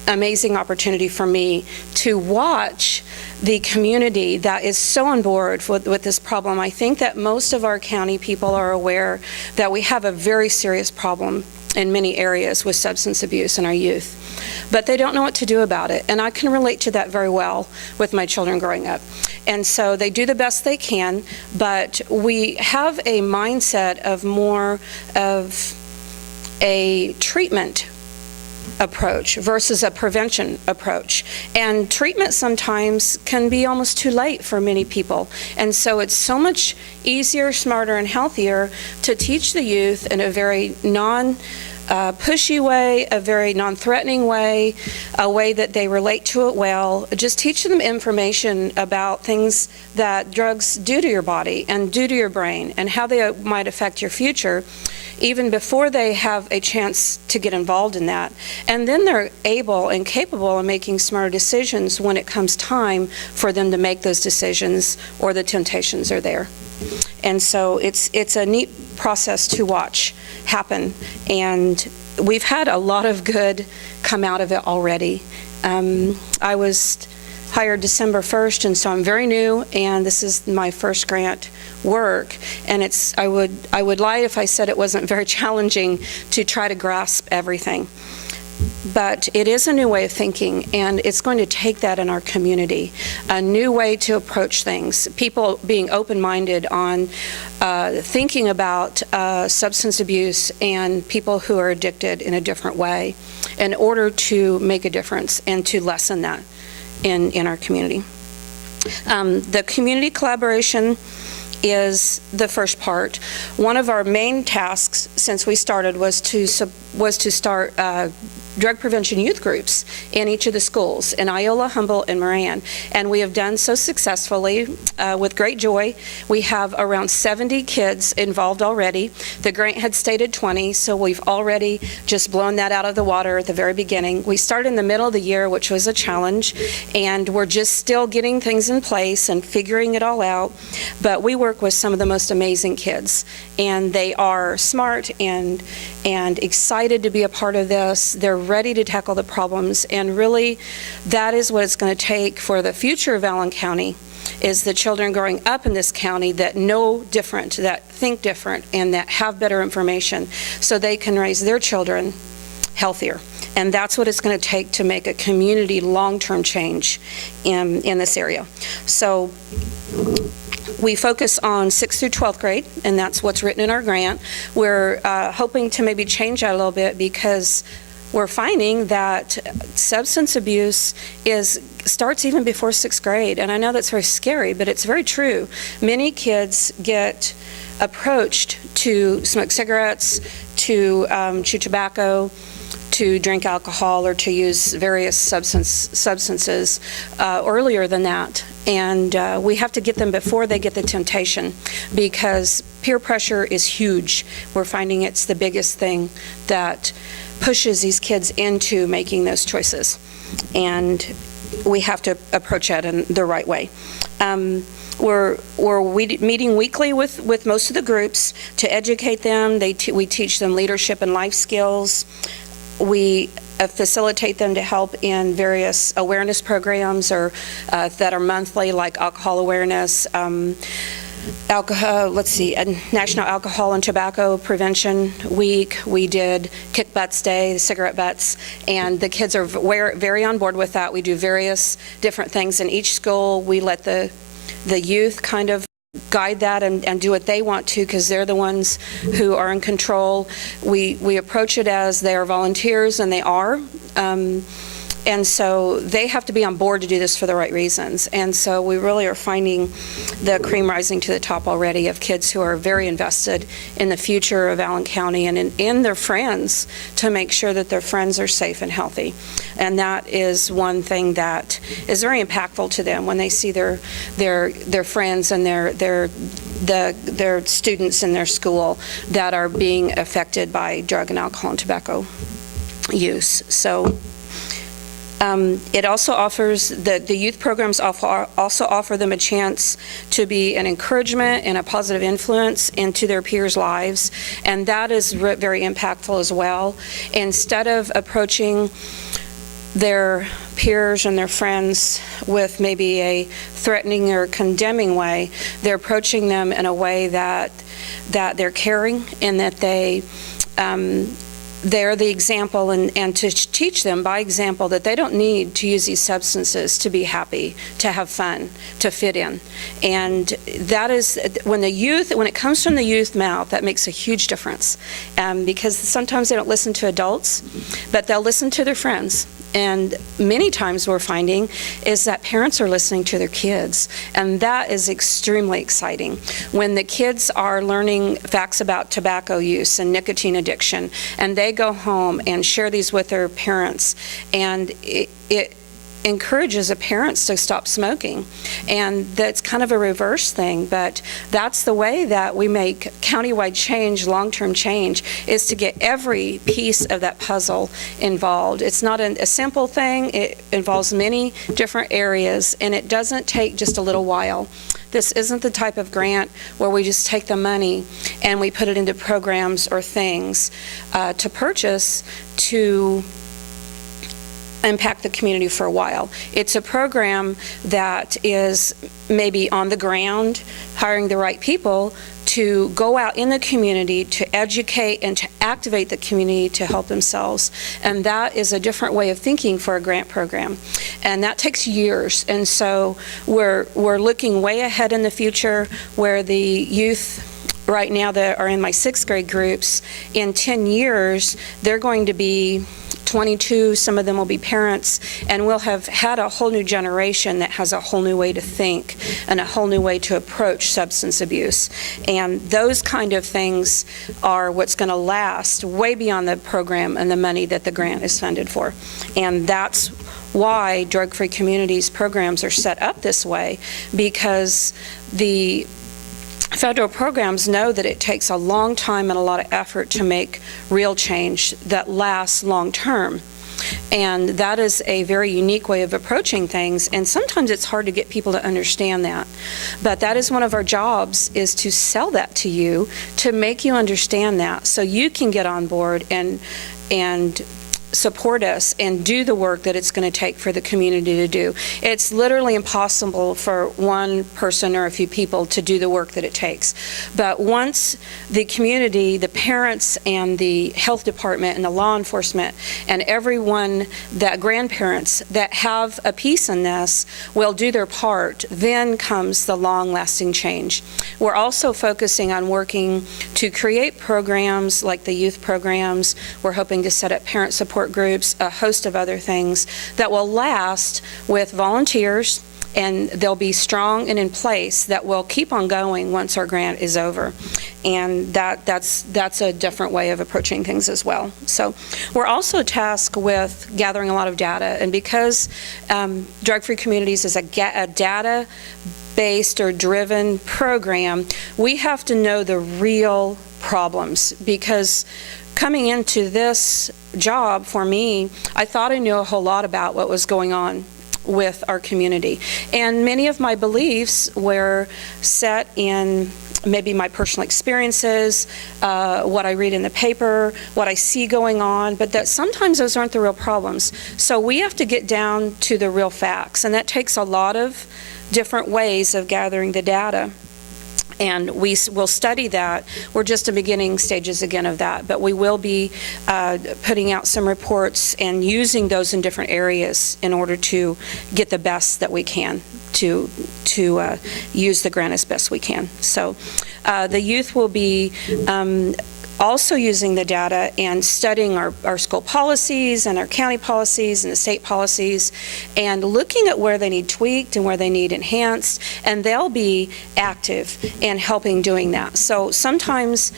amazing opportunity for me to watch the community that is so on board with this problem. I think that most of our county people are aware that we have a very serious problem in many areas with substance abuse in our youth, but they don't know what to do about it. And I can relate to that very well with my children growing up. And so they do the best they can, but we have a mindset of more of a treatment approach versus a prevention approach. And treatment sometimes can be almost too late for many people. And so it's so much easier, smarter, and healthier to teach the youth in a very pushy way, a very non-threatening way, a way that they relate to it well. Just teach them information about things that drugs do to your body and do to your brain and how they might affect your future, even before they have a chance to get involved in that. And then they're able and capable of making smarter decisions when it comes time for them to make those decisions or the temptations are there. And so it's a neat process to watch happen. And we've had a lot of good come out of it already. I was hired December 1st, and so I'm very new, and this is my first grant work. And I would lie if I said it wasn't very challenging to try to grasp everything. But it is a new way of thinking, and it's going to take that in our community, a new way to approach things, people being open-minded on thinking about substance abuse and people who are addicted in a different way in order to make a difference and to lessen that in our community. The community collaboration is the first part. One of our main tasks since we started was to start drug prevention youth groups in each of the schools in Iola, Humboldt, and Moran. And we have done so successfully with great joy. We have around 70 kids involved already. The grant had stated 20, so we've already just blown that out of the water at the very beginning. We started in the middle of the year, which was a challenge, and we're just still getting things in place and figuring it all out. But we work with some of the most amazing kids, and they are smart and excited to be a part of this. They're ready to tackle the problems, and really that is what it's going to take for the future of Allen County, is the children growing up in this county that know different, that think different, and that have better information so they can raise their children healthier. And that's what it's going to take to make a community long-term change in this area. So we focus on 6th through 12th grade, and that's what's written in our grant. We're hoping to maybe change that a little bit because we're finding that substance abuse starts even before 6th grade. And I know that's very scary, but it's very true. Many kids get approached to smoke cigarettes, to chew tobacco, to drink alcohol, or to use various substances earlier than that. And we have to get them before they get the temptation, because peer pressure is huge. We're finding it's the biggest thing that pushes these kids into making those choices. And we have to approach that in the right way. We're meeting weekly with most of the groups to educate them. We teach them leadership and life skills. We facilitate them to help in various awareness programs or that are monthly, like alcohol awareness, National Alcohol and Tobacco Prevention Week. We did Kick Butts Day, the cigarette butts, and the kids are very on board with that. We do various different things in each school. We let the youth kind of guide that and do what they want to, because they're the ones who are in control. We approach it as they are volunteers, and they are. And so they have to be on board to do this for the right reasons. And so we really are finding the cream rising to the top already of kids who are very invested in the future of Allen County and in their friends, to make sure that their friends are safe and healthy. And that is one thing that is very impactful to them when they see their friends and their students in their school that are being affected by drug and alcohol and tobacco use. So It also offers, the youth programs also offer them a chance to be an encouragement and a positive influence into their peers' lives, and that is very impactful as well. Instead of approaching their peers and their friends with maybe a threatening or condemning way, they're approaching them in a way that they're caring and that they're the example, and to teach them by example that they don't need to use these substances to be happy, to have fun, to fit in. And that is, when it comes from the youth mouth, that makes a huge difference. Because sometimes they don't listen to adults, but they'll listen to their friends. And many times we're finding is that parents are listening to their kids, and that is extremely exciting. When the kids are learning facts about tobacco use and nicotine addiction, and they go home and share these with their parents, and it encourages the parents to stop smoking. And that's kind of a reverse thing, but that's the way that we make countywide change, long-term change, is to get every piece of that puzzle involved. It's not a simple thing. It involves many different areas, and it doesn't take just a little while. This isn't the type of grant where we just take the money and we put it into programs or things to purchase to impact the community for a while. It's a program that is maybe on the ground, hiring the right people to go out in the community to educate and to activate the community to help themselves. And that is a different way of thinking for a grant program. And that takes years. And so we're looking way ahead in the future, where the youth right now that are in my 6th grade groups, in 10 years, they're going to be 22, some of them will be parents, and we'll have had a whole new generation that has a whole new way to think and a whole new way to approach substance abuse. And those kind of things are what's going to last way beyond the program and the money that the grant is funded for. And that's why drug-free communities programs are set up this way, because the federal programs know that it takes a long time and a lot of effort to make real change that lasts long term. And that is a very unique way of approaching things, and sometimes it's hard to get people to understand that. But that is one of our jobs, is to sell that to you, to make you understand that, so you can get on board and support us and do the work that it's going to take for the community to do. It's literally impossible for one person or a few people to do the work that it takes. But once the community, the parents and the health department and the law enforcement and everyone, that grandparents that have a piece in this will do their part, then comes the long-lasting change. We're also focusing on working to create programs like the youth programs. We're hoping to set up parent support groups, a host of other things that will last with volunteers, and they'll be strong and in place, that will keep on going once our grant is over. And that's a different way of approaching things as well. So we're also tasked with gathering a lot of data, and because Drug-Free Communities is a data-based or driven program, we have to know the real problems, because coming into this job for me, I thought I knew a whole lot about what was going on with our community. And many of my beliefs were set in maybe my personal experiences, what I read in the paper, what I see going on, but that sometimes those aren't the real problems. So we have to get down to the real facts, and that takes a lot of different ways of gathering the data. And we will study that. We're just in beginning stages again of that, but we will be putting out some reports and using those in different areas in order to get the best that we can, to use the grant as best we can. So the youth will be also using the data and studying our school policies and our county policies and the state policies, and looking at where they need tweaked and where they need enhanced, and they'll be active in helping doing that. So sometimes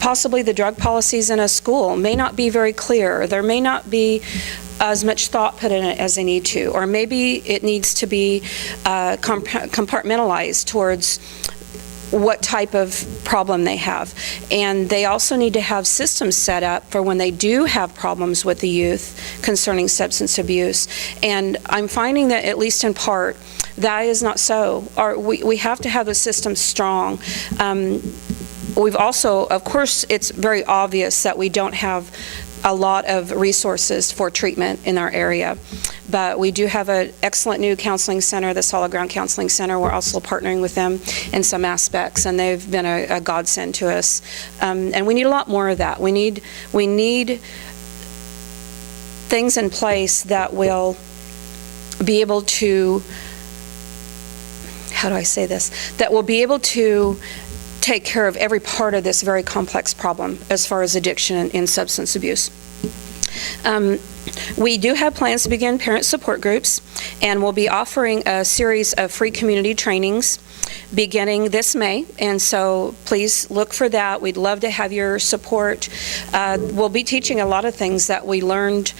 possibly the drug policies in a school may not be very clear. There may not be as much thought put in it as they need to, or maybe it needs to be compartmentalized towards what type of problem they have. And they also need to have systems set up for when they do have problems with the youth concerning substance abuse. And I'm finding that, at least in part, that is not so. We have to have the system strong. We've also, of course, it's very obvious that we don't have a lot of resources for treatment in our area. But we do have an excellent new counseling center, the Solid Ground Counseling Center. We're also partnering with them in some aspects, and they've been a godsend to us. And we need a lot more of that. We need things in place that will be able to, how do I say this? That will be able to take care of every part of this very complex problem as far as addiction and substance abuse. We do have plans to begin parent support groups, and we'll be offering a series of free community trainings beginning this May, and so please look for that. We'd love to have your support. We'll be teaching a lot of things that we learned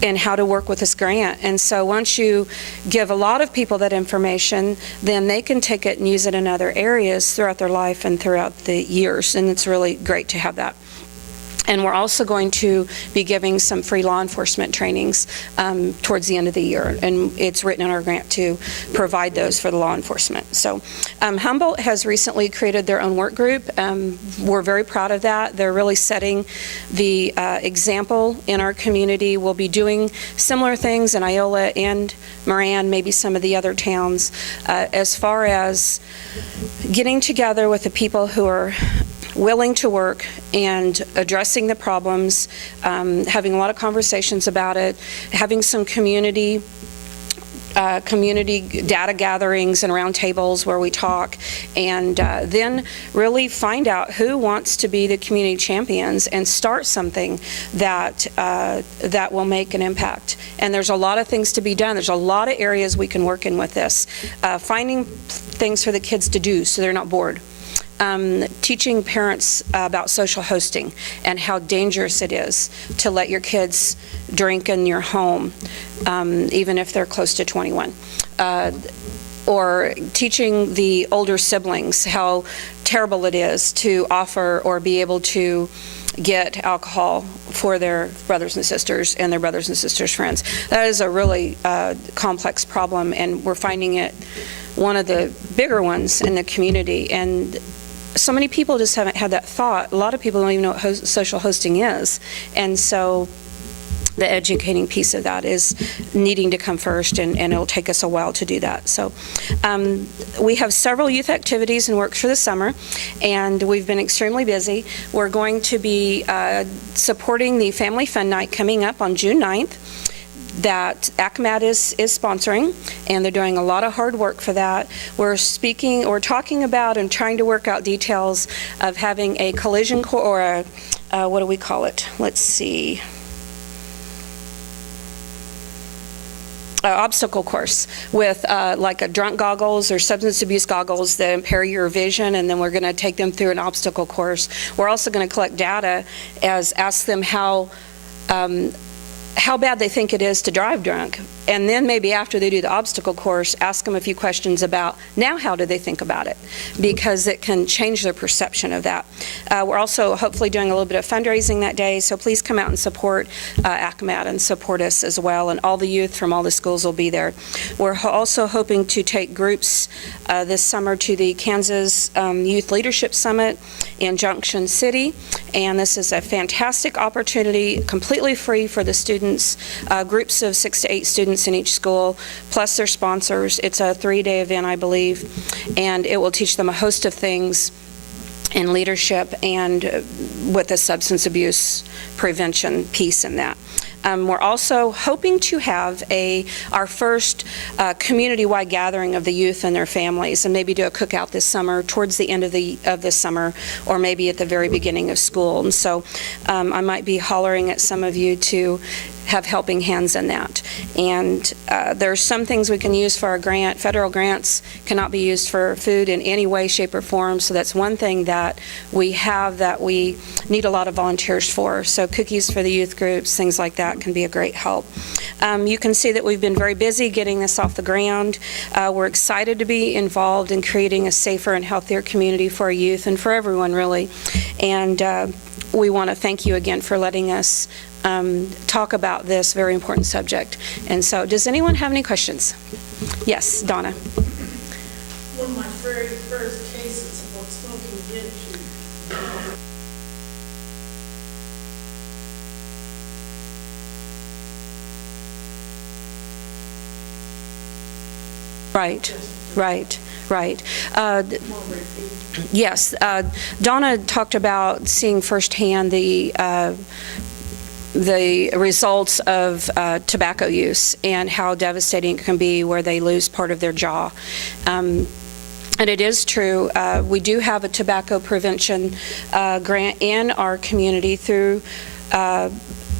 in how to work with this grant, and so once you give a lot of people that information, then they can take it and use it in other areas throughout their life and throughout the years, and it's really great to have that. And we're also going to be giving some free law enforcement trainings towards the end of the year. And it's written in our grant to provide those for the law enforcement. So Humboldt has recently created their own work group. We're very proud of that. They're really setting the example in our community. We'll be doing similar things in Iola and Moran, maybe some of the other towns, as far as getting together with the people who are willing to work and addressing the problems, having a lot of conversations about it, having some community data gatherings and roundtables where we talk, and then really find out who wants to be the community champions and start something that will make an impact. And there's a lot of things to be done. There's a lot of areas we can work in with this. Finding things for the kids to do so they're not bored. Teaching parents about social hosting and how dangerous it is to let your kids drink in your home, even if they're close to 21. Or teaching the older siblings how terrible it is to offer or be able to get alcohol for their brothers and sisters and their brothers and sisters' friends. That is a really complex problem, and we're finding it one of the bigger ones in the community. And so many people just haven't had that thought. A lot of people don't even know what social hosting is. And so the educating piece of that is needing to come first, and it'll take us a while to do that. So we have several youth activities and works for the summer, and we've been extremely busy. We're going to be supporting the Family Fun Night coming up on June 9th. That ACMAT is sponsoring, and they're doing a lot of hard work for that. We're talking about and trying to work out details of having a collision or a, what do we call it? Let's see. Obstacle course with like a drunk goggles or substance abuse goggles that impair your vision, and then we're going to take them through an obstacle course. We're also going to collect data, ask them how bad they think it is to drive drunk, and then maybe after they do the obstacle course, ask them a few questions about now how do they think about it, because it can change their perception of that. We're also hopefully doing a little bit of fundraising that day, so please come out and support ACMAT and support us as well, and all the youth from all the schools will be there. We're also hoping to take groups this summer to the Kansas Youth Leadership Summit in Junction City, and this is a fantastic opportunity, completely free for the students, groups of 6 to 8 students in each school, plus their sponsors. It's a 3-day event, I believe, and it will teach them a host of things in leadership and with the substance abuse prevention piece in that. We're also hoping to have our first community-wide gathering of the youth and their families, and maybe do a cookout this summer, towards the end of the summer, or maybe at the very beginning of school. And so I might be hollering at some of you to have helping hands in that. And there's some things we can use for our grant. Federal grants cannot be used for food in any way, shape, or form. So that's one thing that we have that we need a lot of volunteers for. So cookies for the youth groups, things like that can be a great help. You can see that we've been very busy getting this off the ground. We're excited to be involved in creating a safer and healthier community for our youth and for everyone, really. And we want to thank you again for letting us talk about this very important subject. And so, does anyone have any questions? Yes, Donna. One of my very first cases of what smoking did to you. Right. Yes, Donna talked about seeing firsthand the results of tobacco use and how devastating it can be where they lose part of their jaw. And it is true, we do have a tobacco prevention grant in our community through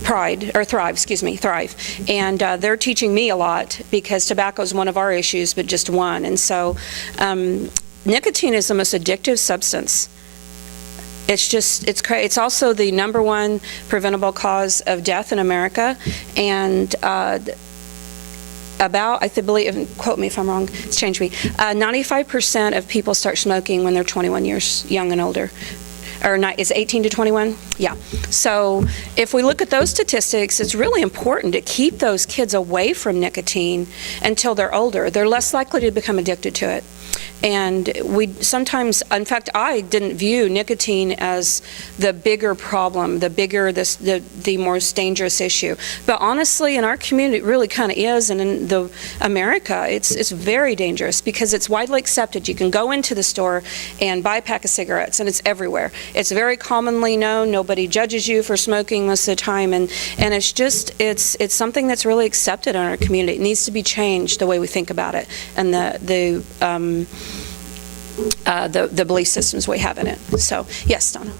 Thrive. And they're teaching me a lot because tobacco is one of our issues, but just one. And so nicotine is the most addictive substance. It's also the #1 preventable cause of death in America. And about, I believe, quote me if I'm wrong, it's changed me, 95% of people start smoking when they're 21 years young and older. Or not, is 18 to 21? Yeah. So if we look at those statistics, it's really important to keep those kids away from nicotine until they're older. They're less likely to become addicted to it. And we sometimes, in fact, I didn't view nicotine as the bigger problem, the most dangerous issue. But honestly, in our community, it really kind of is. And in America, it's very dangerous because it's widely accepted. You can go into the store and buy a pack of cigarettes, and it's everywhere. It's very commonly known. Nobody judges you for smoking most of the time. And it's something that's really accepted in our community. It needs to be changed, the way we think about it, and the belief systems we have in it. So, yes, Donna.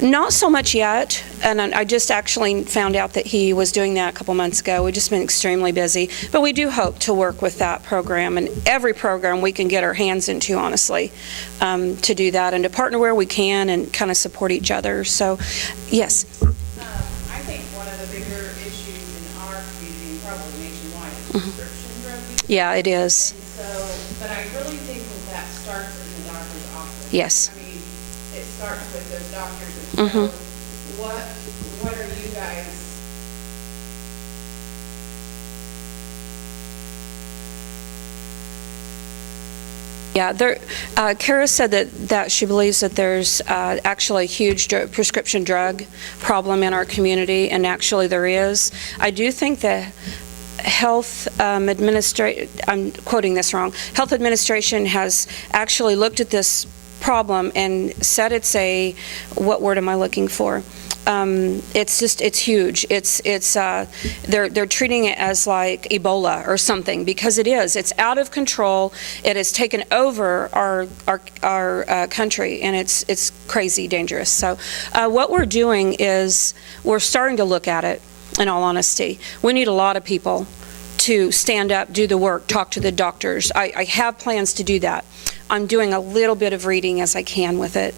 Not so much yet, and I just actually found out that he was doing that a couple months ago. We've just been extremely busy, but we do hope to work with that program and every program we can get our hands into, honestly, to do that and to partner where we can and kind of support each other. So, yes. I think one of the bigger issues in our community, probably nationwide, is prescription drug use. Yeah, it is. But I really think that starts in the doctor's office. Yes. I mean, it starts with those doctors. And so what are you guys? Yeah, Kara said that she believes that there's actually a huge prescription drug problem in our community, and actually there is. I do think that Health Administration, I'm quoting this wrong, Health Administration has actually looked at this problem and said it's what word am I looking for? It's huge. They're treating it as like Ebola or something, because it is. It's out of control. It has taken over our country, and it's crazy dangerous. So what we're doing is we're starting to look at it. In all honesty, we need a lot of people to stand up, do the work, talk to the doctors. I have plans to do that. I'm doing a little bit of reading as I can with it.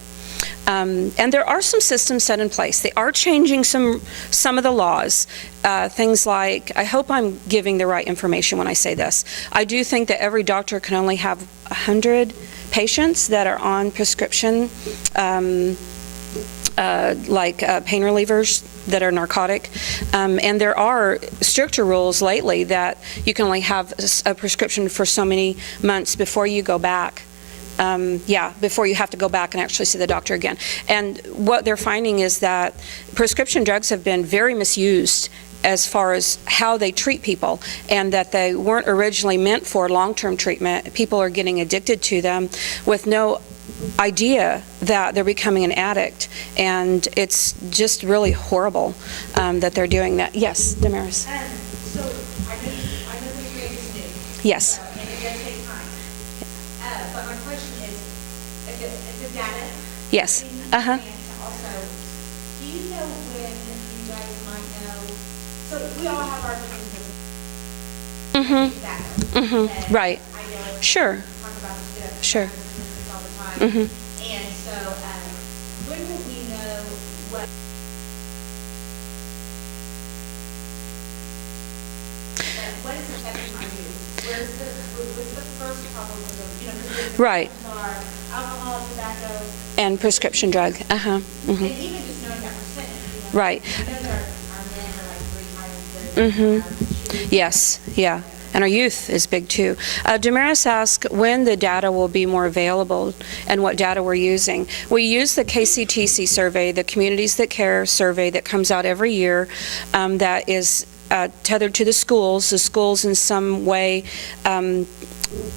And there are some systems set in place. They are changing some of the laws. Things like, I hope I'm giving the right information when I say this. I do think that every doctor can only have 100 patients that are on prescription, pain relievers that are narcotic. And there are stricter rules lately that you can only have a prescription for so many months before you go back. Before you have to go back and actually see the doctor again. And what they're finding is that prescription drugs have been very misused as far as how they treat people, and that they weren't originally meant for long-term treatment. People are getting addicted to them with no idea that they're becoming an addict, and it's just really horrible that they're doing that. Yes, Damaris. So I know the grade is new. Yes. And it does take time. But my question is, the data. Yes. And also, do you know when you guys might know So we all have our Mm-hmm. Right. Sure. talk about this Sure. all the time. Mm-hmm. And so, when will we know what? What is affecting our youth? What's the first problem with those? You know, because Right. are alcohol, tobacco, And prescription drug. Uh-huh. and Mm-hmm. even just knowing that percentage. You know, Right. I know that our men are like 3 times the. Mm-hmm. Yes, yeah. And our youth is big too. Damaris asked when the data will be more available and what data we're using. We use the KCTC survey, the Communities That Care survey that comes out every year, that is tethered to the schools. The schools in some way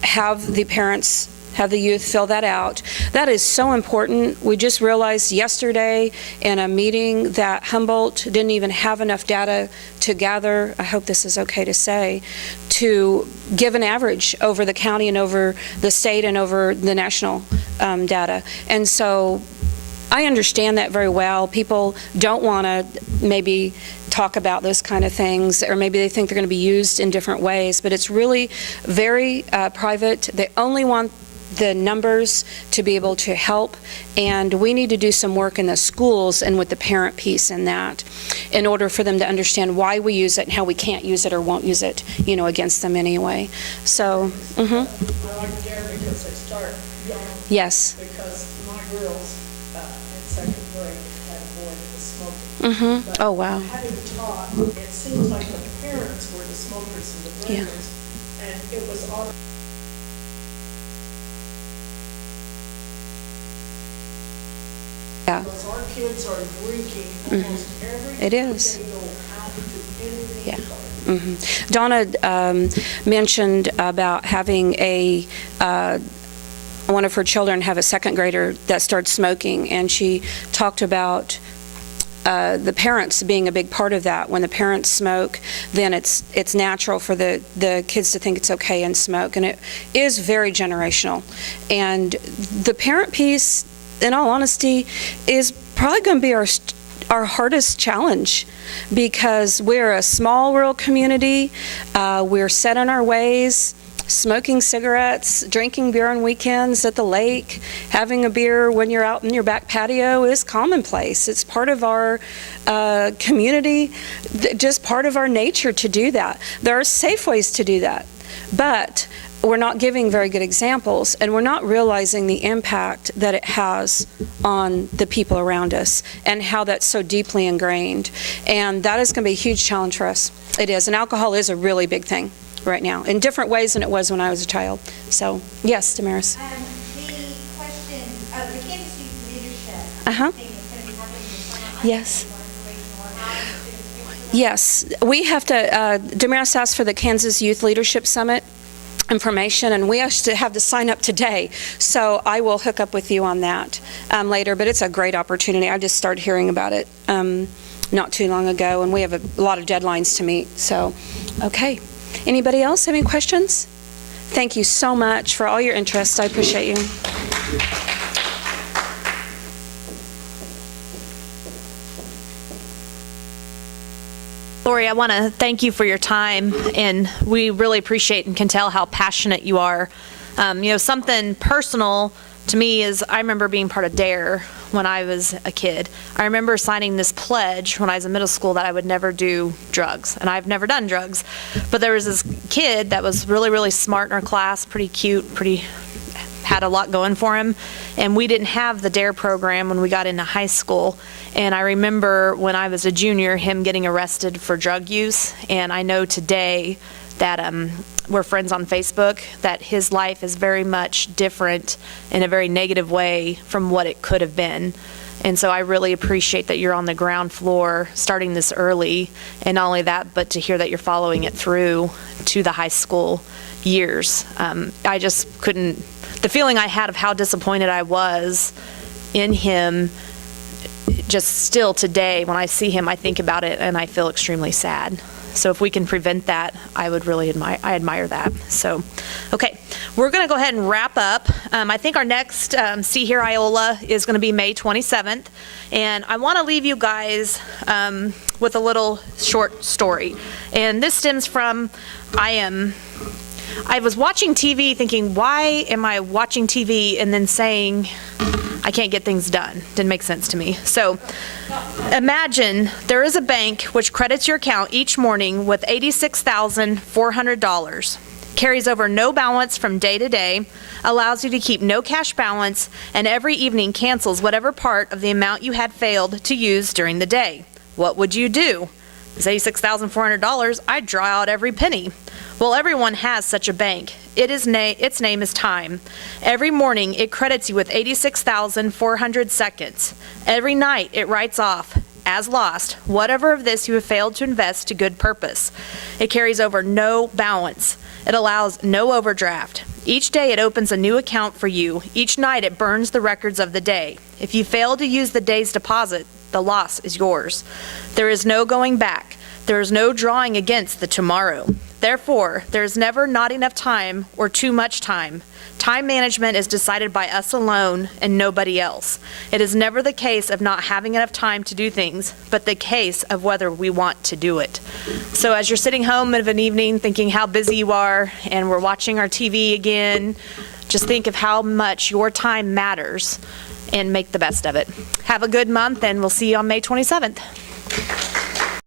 have the parents, have the youth fill that out. That is so important. We just realized yesterday in a meeting that Humboldt didn't even have enough data to gather, I hope this is okay to say, to give an average over the county and over the state and over the national data. And so I understand that very well. People don't want to maybe talk about those kind of things, or maybe they think they're going to be used in different ways, but it's really very private. They only want the numbers to be able to help, and we need to do some work in the schools and with the parent piece in that in order for them to understand why we use it and how we can't use it or won't use it, you know, against them anyway. So, I like Dare because they start young, yes. because my girls in second grade had a boy that was smoking. But Oh, wow. having taught, it seems like the parents were the smokers and the Yeah. drinkers, and it was all. Yeah. Because our kids are drinking almost every. It is. They go out to anything. Yeah. Donna mentioned about having one of her children have a second grader that started smoking, and she talked about the parents being a big part of that. When the parents smoke, then it's natural for the kids to think it's okay and smoke, and it is very generational. And the parent piece, in all honesty, is probably going to be our hardest challenge, because we're a small rural community. We're set in our ways, smoking cigarettes, drinking beer on weekends at the lake, having a beer when you're out in your back patio is commonplace. It's part of our community, just part of our nature to do that. There are safe ways to do that, but we're not giving very good examples, and we're not realizing the impact that it has on the people around us and how that's so deeply ingrained. And that is going to be a huge challenge for us. It is. And alcohol is a really big thing right now, in different ways than it was when I was a child. So, yes, Damaris. The question, the Kansas Youth Leadership. Uh-huh. Thing is going to be happening this summer. Yes. Yes, we have to, Damaris asked for the Kansas Youth Leadership Summit information, and we actually have to sign up today, so I will hook up with you on that later, but it's a great opportunity. I just started hearing about it not too long ago, and we have a lot of deadlines to meet, so, okay. Anybody else have any questions? Thank you so much for all your interest. I appreciate you. Lori, I want to thank you for your time, and we really appreciate and can tell how passionate you are. Something personal to me is I remember being part of DARE when I was a kid. I remember signing this pledge when I was in middle school that I would never do drugs, and I've never done drugs. But there was this kid that was really, really smart in our class, pretty cute, had a lot going for him, and we didn't have the DARE program when we got into high school. And I remember when I was a junior, him getting arrested for drug use, and I know today that we're friends on Facebook, that his life is very much different in a very negative way from what it could have been. And so I really appreciate that you're on the ground floor starting this early, and not only that, but to hear that you're following it through to the high school years. I just couldn't, the feeling I had of how disappointed I was in him, just still today, when I see him, I think about it and I feel extremely sad. So if we can prevent that, I would really admire that. So, okay, we're going to go ahead and wrap up. I think our next See Here Iola is going to be May 27th. And I want to leave you guys with a little short story. And this stems from, I was watching TV thinking, why am I watching TV and then saying I can't get things done? Didn't make sense to me. So imagine there is a bank which credits your account each morning with $86,400, carries over no balance from day to day, allows you to keep no cash balance, and every evening cancels whatever part of the amount you had failed to use during the day. What would you do? It's $86,400. I'd draw out every penny. Well, everyone has such a bank. Its name is time. Every morning, it credits you with 86,400 seconds. Every night, it writes off, as lost, whatever of this you have failed to invest to good purpose. It carries over no balance. It allows no overdraft. Each day, it opens a new account for you. Each night, it burns the records of the day. If you fail to use the day's deposit, the loss is yours. There is no going back. There is no drawing against the tomorrow. Therefore, there is never not enough time or too much time. Time management is decided by us alone and nobody else. It is never the case of not having enough time to do things, but the case of whether we want to do it. So as you're sitting home of an evening thinking how busy you are and we're watching our TV again, just think of how much your time matters and make the best of it. Have a good month and we'll see you on May 27th.